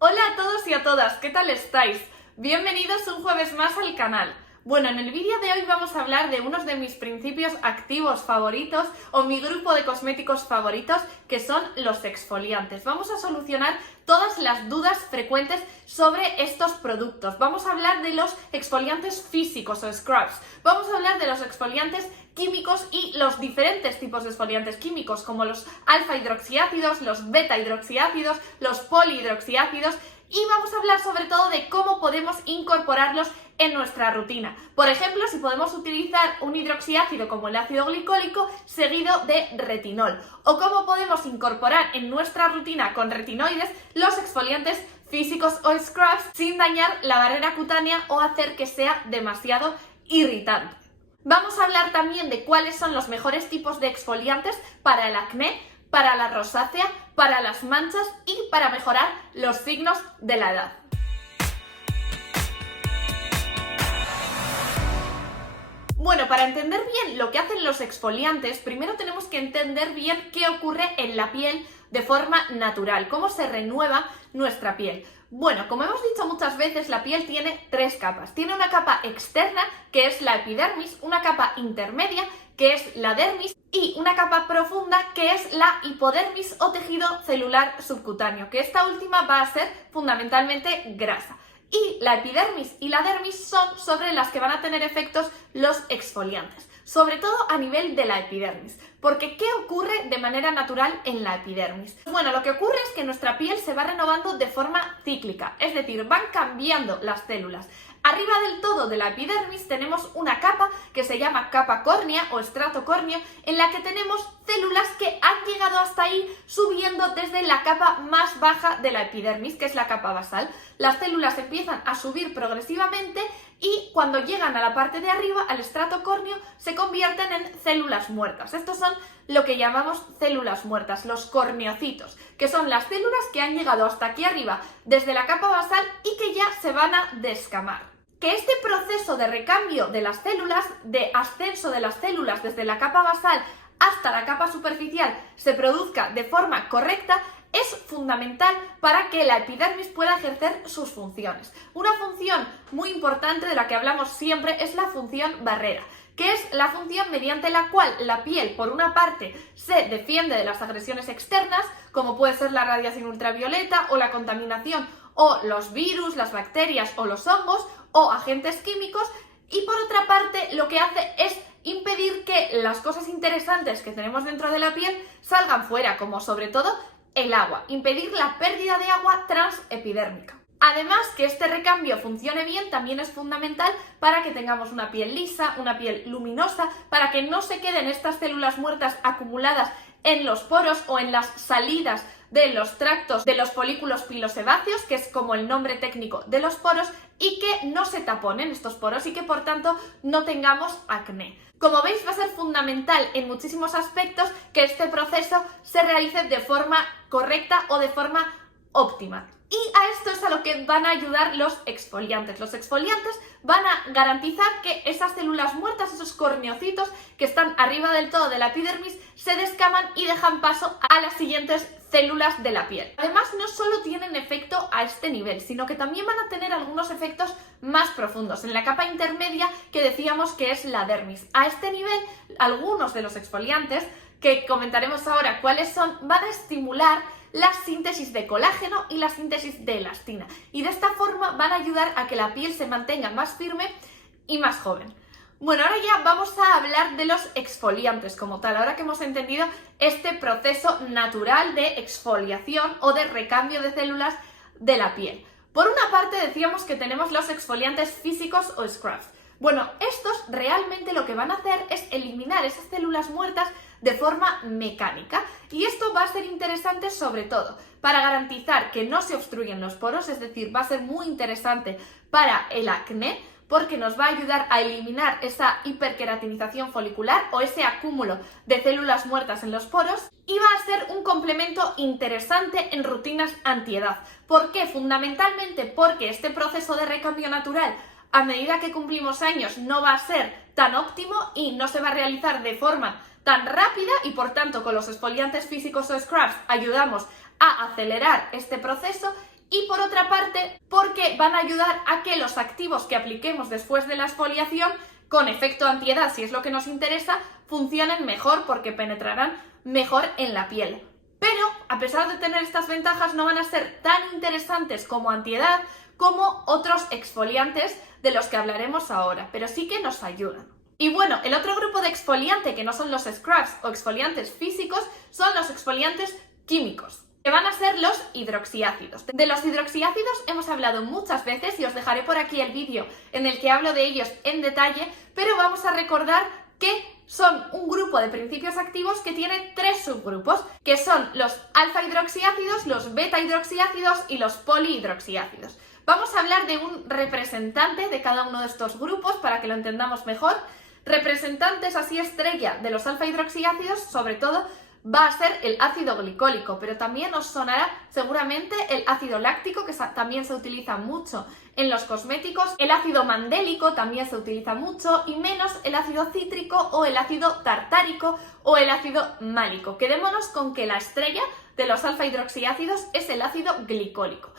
Hola a todos y a todas, ¿qué tal estáis? Bienvenidos un jueves más al canal. Bueno, en el vídeo de hoy vamos a hablar de unos de mis principios activos favoritos o mi grupo de cosméticos favoritos, que son los exfoliantes. Vamos a solucionar todas las dudas frecuentes sobre estos productos. Vamos a hablar de los exfoliantes físicos o scrubs. Vamos a hablar de los exfoliantes químicos y los diferentes tipos de exfoliantes químicos, como los alfa hidroxiácidos, los beta hidroxiácidos, los polihidroxiácidos. Y vamos a hablar sobre todo de cómo podemos incorporarlos en nuestra rutina. Por ejemplo, si podemos utilizar un hidroxiácido como el ácido glicólico seguido de retinol. O cómo podemos incorporar en nuestra rutina con retinoides los exfoliantes físicos o scrubs sin dañar la barrera cutánea o hacer que sea demasiado irritante. Vamos a hablar también de cuáles son los mejores tipos de exfoliantes para el acné, para la rosácea, para las manchas y para mejorar los signos de la edad. Bueno, para entender bien lo que hacen los exfoliantes, primero tenemos que entender bien qué ocurre en la piel de forma natural, cómo se renueva nuestra piel. Bueno, como hemos dicho muchas veces, la piel tiene tres capas. Tiene una capa externa, que es la epidermis, una capa intermedia, que es la dermis, y una capa profunda, que es la hipodermis o tejido celular subcutáneo, que esta última va a ser fundamentalmente grasa. Y la epidermis y la dermis son sobre las que van a tener efectos los exfoliantes, sobre todo a nivel de la epidermis. Porque ¿qué ocurre de manera natural en la epidermis? Bueno, lo que ocurre es que nuestra piel se va renovando de forma cíclica, es decir, van cambiando las células. Arriba del todo de la epidermis tenemos una capa que se llama capa córnea o estrato córneo, en la que tenemos células que han llegado hasta ahí subiendo desde la capa más baja de la epidermis, que es la capa basal. Las células empiezan a subir progresivamente y cuando llegan a la parte de arriba, al estrato córneo, se convierten en células muertas. Estos son lo que llamamos células muertas, los corneocitos, que son las células que han llegado hasta aquí arriba desde la capa basal y que ya se van a descamar. Que este proceso de recambio de las células, de ascenso de las células desde la capa basal hasta la capa superficial, se produzca de forma correcta, es fundamental para que la epidermis pueda ejercer sus funciones. Una función muy importante de la que hablamos siempre es la función barrera, que es la función mediante la cual la piel, por una parte, se defiende de las agresiones externas, como puede ser la radiación ultravioleta o la contaminación, o los virus, las bacterias o los hongos, o agentes químicos, y por otra parte lo que hace es impedir que las cosas interesantes que tenemos dentro de la piel salgan fuera, como sobre todo el agua, impedir la pérdida de agua transepidérmica. Además, que este recambio funcione bien también es fundamental para que tengamos una piel lisa, una piel luminosa, para que no se queden estas células muertas acumuladas en los poros o en las salidas de los tractos de los folículos pilosebáceos, que es como el nombre técnico de los poros, y que no se taponen estos poros y que por tanto no tengamos acné. Como veis, va a ser fundamental en muchísimos aspectos que este proceso se realice de forma correcta o de forma óptima. Y a esto es a lo que van a ayudar los exfoliantes. Los exfoliantes van a garantizar que esas células muertas, esos corneocitos que están arriba del todo de la epidermis, se descaman y dejan paso a las siguientes células de la piel. Además, no solo tienen efecto a este nivel, sino que también van a tener algunos efectos más profundos, en la capa intermedia que decíamos que es la dermis. A este nivel, algunos de los exfoliantes, que comentaremos ahora cuáles son, van a estimular la síntesis de colágeno y la síntesis de elastina, y de esta forma van a ayudar a que la piel se mantenga más firme y más joven. Bueno, ahora ya vamos a hablar de los exfoliantes como tal, ahora que hemos entendido este proceso natural de exfoliación o de recambio de células de la piel. Por una parte decíamos que tenemos los exfoliantes físicos o scrubs. Bueno, estos realmente lo que van a hacer es eliminar esas células muertas de forma mecánica, y esto va a ser interesante sobre todo para garantizar que no se obstruyen los poros, es decir, va a ser muy interesante para el acné porque nos va a ayudar a eliminar esa hiperqueratinización folicular o ese acúmulo de células muertas en los poros, y va a ser un complemento interesante en rutinas antiedad. ¿Por qué? Fundamentalmente porque este proceso de recambio natural, a medida que cumplimos años, no va a ser tan óptimo y no se va a realizar de forma tan rápida, y por tanto con los exfoliantes físicos o scrubs ayudamos a acelerar este proceso y por otra parte porque van a ayudar a que los activos que apliquemos después de la exfoliación con efecto antiedad, si es lo que nos interesa, funcionen mejor porque penetrarán mejor en la piel. Pero, a pesar de tener estas ventajas, no van a ser tan interesantes como antiedad como otros exfoliantes de los que hablaremos ahora, pero sí que nos ayudan. Y bueno, el otro grupo de exfoliante que no son los scrubs o exfoliantes físicos son los exfoliantes químicos, que van a ser los hidroxiácidos. De los hidroxiácidos hemos hablado muchas veces y os dejaré por aquí el vídeo en el que hablo de ellos en detalle, pero vamos a recordar que son un grupo de principios activos que tiene 3 subgrupos, que son los alfa hidroxiácidos, los beta hidroxiácidos y los polihidroxiácidos. Vamos a hablar de un representante de cada uno de estos grupos para que lo entendamos mejor. Representantes así estrella de los alfa hidroxiácidos, sobre todo, va a ser el ácido glicólico, pero también os sonará seguramente el ácido láctico, que también se utiliza mucho en los cosméticos, el ácido mandélico también se utiliza mucho, y menos el ácido cítrico o el ácido tartárico o el ácido málico. Quedémonos con que la estrella de los alfa hidroxiácidos es el ácido glicólico.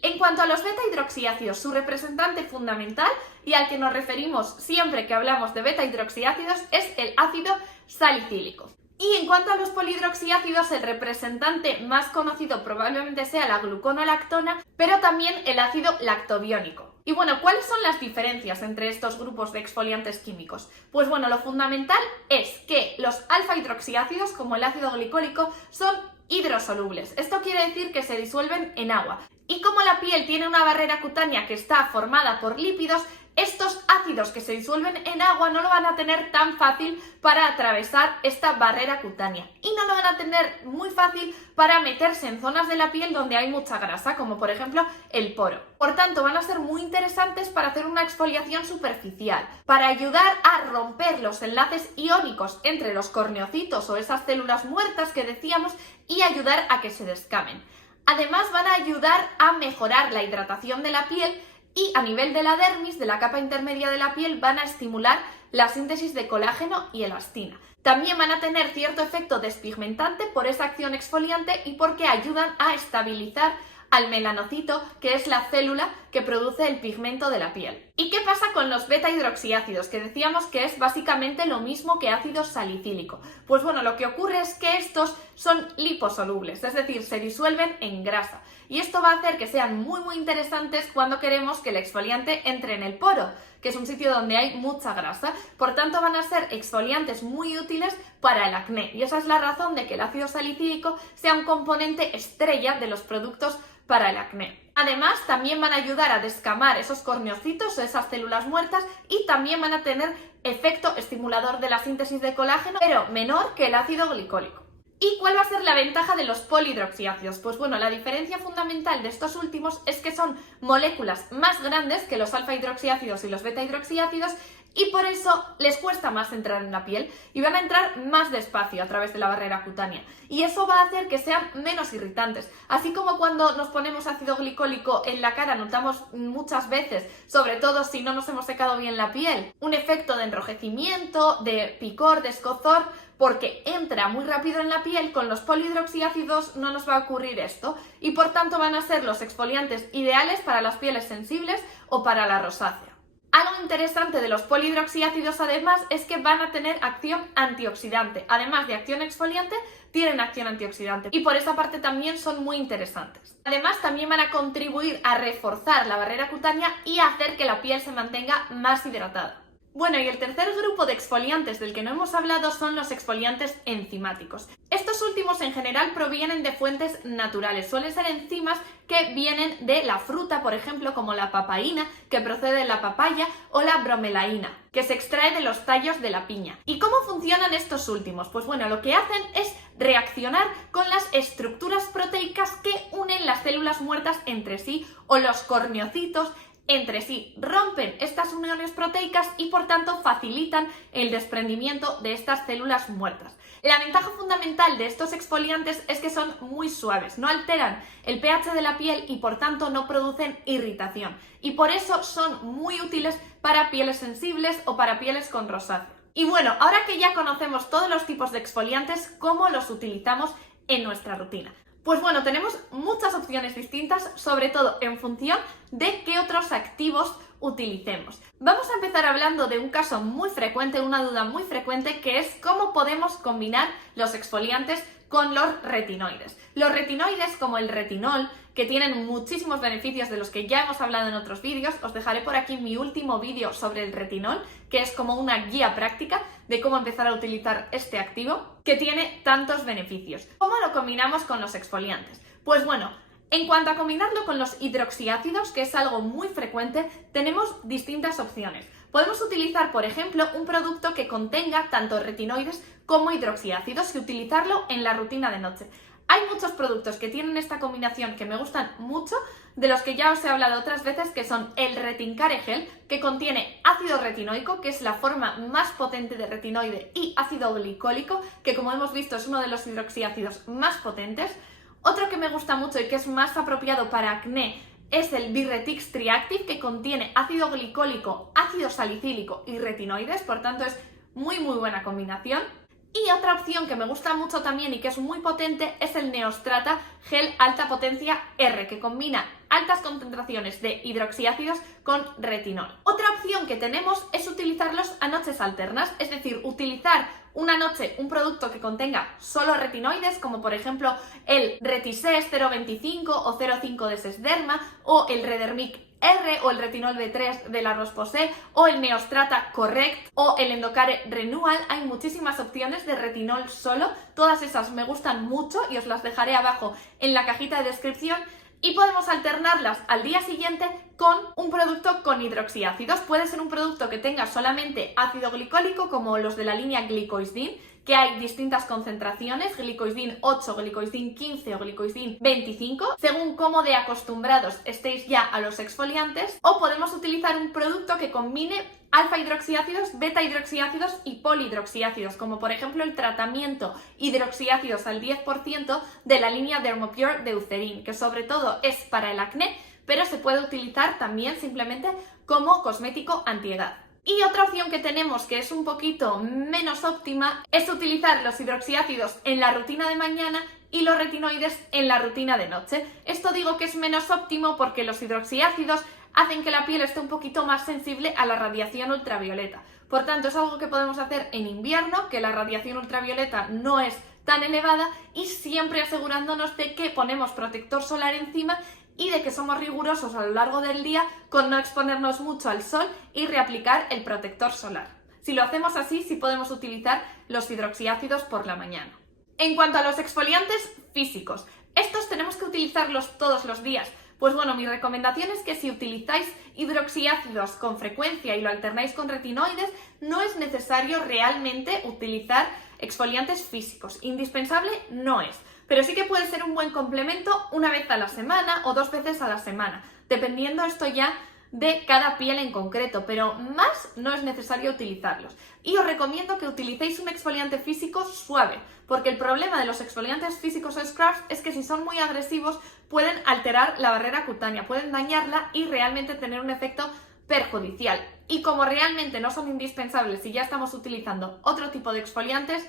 En cuanto a los beta hidroxiácidos, su representante fundamental y al que nos referimos siempre que hablamos de beta hidroxiácidos es el ácido salicílico. Y en cuanto a los polihidroxiácidos, el representante más conocido probablemente sea la gluconolactona, pero también el ácido lactobiónico. Y bueno, ¿cuáles son las diferencias entre estos grupos de exfoliantes químicos? Pues bueno, lo fundamental es que los alfa hidroxiácidos, como el ácido glicólico, son hidrosolubles. Esto quiere decir que se disuelven en agua. Y como la piel tiene una barrera cutánea que está formada por lípidos, estos ácidos que se disuelven en agua no lo van a tener tan fácil para atravesar esta barrera cutánea y no lo van a tener muy fácil para meterse en zonas de la piel donde hay mucha grasa, como por ejemplo el poro. Por tanto, van a ser muy interesantes para hacer una exfoliación superficial, para ayudar a romper los enlaces iónicos entre los corneocitos o esas células muertas que decíamos y ayudar a que se descamen. Además, van a ayudar a mejorar la hidratación de la piel y a nivel de la dermis, de la capa intermedia de la piel, van a estimular la síntesis de colágeno y elastina. También van a tener cierto efecto despigmentante por esa acción exfoliante y porque ayudan a estabilizar al melanocito, que es la célula que produce el pigmento de la piel. ¿Y qué pasa con los beta hidroxiácidos? Que decíamos que es básicamente lo mismo que ácido salicílico. Pues bueno, lo que ocurre es que estos son liposolubles, es decir, se disuelven en grasa. Y esto va a hacer que sean muy interesantes cuando queremos que el exfoliante entre en el poro, que es un sitio donde hay mucha grasa. Por tanto, van a ser exfoliantes muy útiles para el acné. Y esa es la razón de que el ácido salicílico sea un componente estrella de los productos para el acné. Además, también van a ayudar a descamar esos corneocitos o esas células muertas y también van a tener efecto estimulador de la síntesis de colágeno, pero menor que el ácido glicólico. ¿Y cuál va a ser la ventaja de los polihidroxiácidos? Pues bueno, la diferencia fundamental de estos últimos es que son moléculas más grandes que los alfa hidroxiácidos y los beta hidroxiácidos y por eso les cuesta más entrar en la piel y van a entrar más despacio a través de la barrera cutánea y eso va a hacer que sean menos irritantes. Así como cuando nos ponemos ácido glicólico en la cara notamos muchas veces, sobre todo si no nos hemos secado bien la piel, un efecto de enrojecimiento, de picor, de escozor, porque entra muy rápido en la piel. Con los polihidroxiácidos no nos va a ocurrir esto y por tanto van a ser los exfoliantes ideales para las pieles sensibles o para la rosácea. Algo interesante de los polihidroxiácidos además es que van a tener acción antioxidante. Además de acción exfoliante, tienen acción antioxidante y por esa parte también son muy interesantes. Además, también van a contribuir a reforzar la barrera cutánea y a hacer que la piel se mantenga más hidratada. Bueno, y el tercer grupo de exfoliantes del que no hemos hablado son los exfoliantes enzimáticos. Estos últimos en general provienen de fuentes naturales, suelen ser enzimas que vienen de la fruta, por ejemplo, como la papaína, que procede de la papaya, o la bromelaína, que se extrae de los tallos de la piña. ¿Y cómo funcionan estos últimos? Pues bueno, lo que hacen es reaccionar con las estructuras proteicas que unen las células muertas entre sí o los corneocitos entre sí, rompen estas uniones proteicas y por tanto facilitan el desprendimiento de estas células muertas. La ventaja fundamental de estos exfoliantes es que son muy suaves, no alteran el pH de la piel y por tanto no producen irritación y por eso son muy útiles para pieles sensibles o para pieles con rosácea. Y bueno, ahora que ya conocemos todos los tipos de exfoliantes, ¿cómo los utilizamos en nuestra rutina? Pues bueno, tenemos muchas opciones distintas, sobre todo en función de qué otros activos utilicemos. Vamos a empezar hablando de un caso muy frecuente, una duda muy frecuente, que es cómo podemos combinar los exfoliantes con los retinoides. Los retinoides, como el retinol, que tienen muchísimos beneficios de los que ya hemos hablado en otros vídeos, os dejaré por aquí mi último vídeo sobre el retinol, que es como una guía práctica de cómo empezar a utilizar este activo, que tiene tantos beneficios. ¿Cómo lo combinamos con los exfoliantes? Pues bueno, en cuanto a combinarlo con los hidroxiácidos, que es algo muy frecuente, tenemos distintas opciones. Podemos utilizar, por ejemplo, un producto que contenga tanto retinoides como hidroxiácidos y utilizarlo en la rutina de noche. Hay muchos productos que tienen esta combinación que me gustan mucho, de los que ya os he hablado otras veces, que son el Retincare Gel, que contiene ácido retinoico, que es la forma más potente de retinoide, y ácido glicólico, que como hemos visto es uno de los hidroxiácidos más potentes. Otro que me gusta mucho y que es más apropiado para acné es el Birretix Triactive, que contiene ácido glicólico, ácido salicílico y retinoides, por tanto es muy buena combinación. Y otra opción que me gusta mucho también y que es muy potente es el Neostrata Gel Alta Potencia R, que combina altas concentraciones de hidroxiácidos con retinol. Otra opción que tenemos es utilizarlos a noches alternas, es decir, utilizar una noche un producto que contenga solo retinoides, como por ejemplo el Retisés 0,25 o 0,5 de Sesderma, o el Redermic R, o el retinol B3 de la Roche-Posay, o el Neostrata Correct, o el Endocare Renewal. Hay muchísimas opciones de retinol solo, todas esas me gustan mucho y os las dejaré abajo en la cajita de descripción. Y podemos alternarlas al día siguiente con un producto con hidroxiácidos. Puede ser un producto que tenga solamente ácido glicólico, como los de la línea Glicoisdin, que hay distintas concentraciones, Glicoisdin 8, Glicoisdin 15 o Glicoisdin 25, según cómo de acostumbrados estéis ya a los exfoliantes. O podemos utilizar un producto que combine alfa hidroxiácidos, beta hidroxiácidos y polihidroxiácidos, como por ejemplo el tratamiento hidroxiácidos al 10% de la línea Dermopure de Eucerin, que sobre todo es para el acné, pero se puede utilizar también simplemente como cosmético antiedad. Y otra opción que tenemos, que es un poquito menos óptima, es utilizar los hidroxiácidos en la rutina de mañana y los retinoides en la rutina de noche. Esto digo que es menos óptimo porque los hidroxiácidos hacen que la piel esté un poquito más sensible a la radiación ultravioleta. Por tanto, es algo que podemos hacer en invierno, que la radiación ultravioleta no es tan elevada, y siempre asegurándonos de que ponemos protector solar encima y de que somos rigurosos a lo largo del día con no exponernos mucho al sol y reaplicar el protector solar. Si lo hacemos así, sí podemos utilizar los hidroxiácidos por la mañana. En cuanto a los exfoliantes físicos, estos tenemos que utilizarlos todos los días. Pues bueno, mi recomendación es que si utilizáis hidroxiácidos con frecuencia y lo alternáis con retinoides, no es necesario realmente utilizar exfoliantes físicos. Indispensable no es, pero sí que puede ser un buen complemento una vez a la semana o 2 veces a la semana, dependiendo esto ya de cada piel en concreto, pero más no es necesario utilizarlos. Y os recomiendo que utilicéis un exfoliante físico suave, porque el problema de los exfoliantes físicos o scrubs es que si son muy agresivos pueden alterar la barrera cutánea, pueden dañarla y realmente tener un efecto perjudicial. Y como realmente no son indispensables y ya estamos utilizando otro tipo de exfoliantes,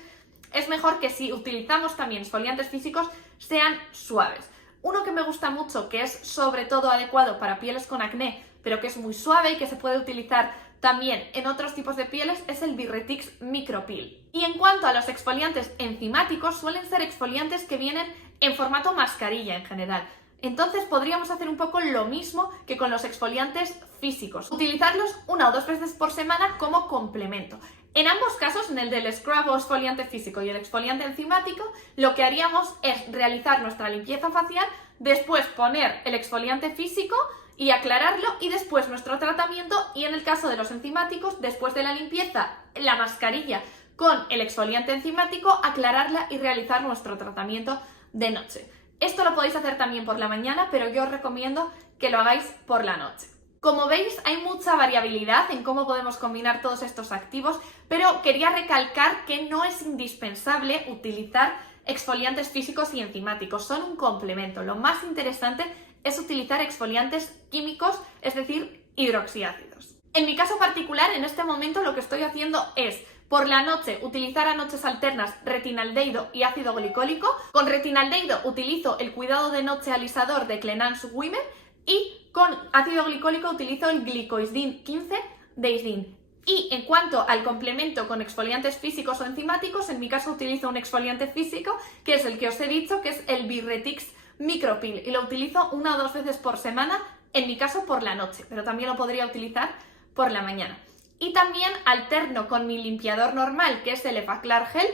es mejor que si utilizamos también exfoliantes físicos sean suaves. Uno que me gusta mucho, que es sobre todo adecuado para pieles con acné, pero que es muy suave y que se puede utilizar también en otros tipos de pieles, es el Birretix Micropeel. Y en cuanto a los exfoliantes enzimáticos, suelen ser exfoliantes que vienen en formato mascarilla en general. Entonces podríamos hacer un poco lo mismo que con los exfoliantes físicos, utilizarlos 1 o 2 veces por semana como complemento. En ambos casos, en el del scrub o exfoliante físico y el exfoliante enzimático, lo que haríamos es realizar nuestra limpieza facial, después poner el exfoliante físico y aclararlo, y después nuestro tratamiento, y en el caso de los enzimáticos, después de la limpieza, la mascarilla con el exfoliante enzimático, aclararla y realizar nuestro tratamiento de noche. Esto lo podéis hacer también por la mañana, pero yo os recomiendo que lo hagáis por la noche. Como veis, hay mucha variabilidad en cómo podemos combinar todos estos activos, pero quería recalcar que no es indispensable utilizar exfoliantes físicos y enzimáticos, son un complemento. Lo más interesante es utilizar exfoliantes químicos, es decir, hidroxiácidos. En mi caso particular, en este momento lo que estoy haciendo es Por la noche, utilizar a noches alternas retinaldehído y ácido glicólico. Con retinaldehído utilizo el cuidado de noche alisador de Clenance Women y con ácido glicólico utilizo el Glicoisdin 15 de Isdin. Y en cuanto al complemento con exfoliantes físicos o enzimáticos, en mi caso utilizo un exfoliante físico, que es el que os he dicho, que es el Birretix Micropil, y lo utilizo 1 o 2 veces por semana, en mi caso por la noche, pero también lo podría utilizar por la mañana. Y también alterno con mi limpiador normal, que es el Effaclar Gel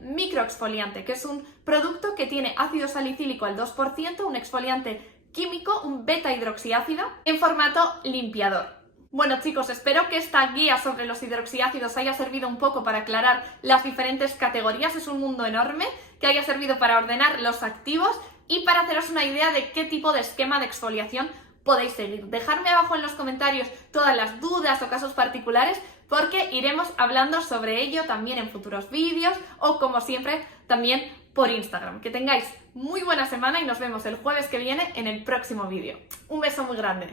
microexfoliante, que es un producto que tiene ácido salicílico al 2%, un exfoliante químico, un beta hidroxiácido, en formato limpiador. Bueno chicos, espero que esta guía sobre los hidroxiácidos haya servido un poco para aclarar las diferentes categorías, es un mundo enorme, que haya servido para ordenar los activos y para haceros una idea de qué tipo de esquema de exfoliación podéis seguir. Dejadme abajo en los comentarios todas las dudas o casos particulares porque iremos hablando sobre ello también en futuros vídeos o como siempre también por Instagram. Que tengáis muy buena semana y nos vemos el jueves que viene en el próximo vídeo. Un beso muy grande.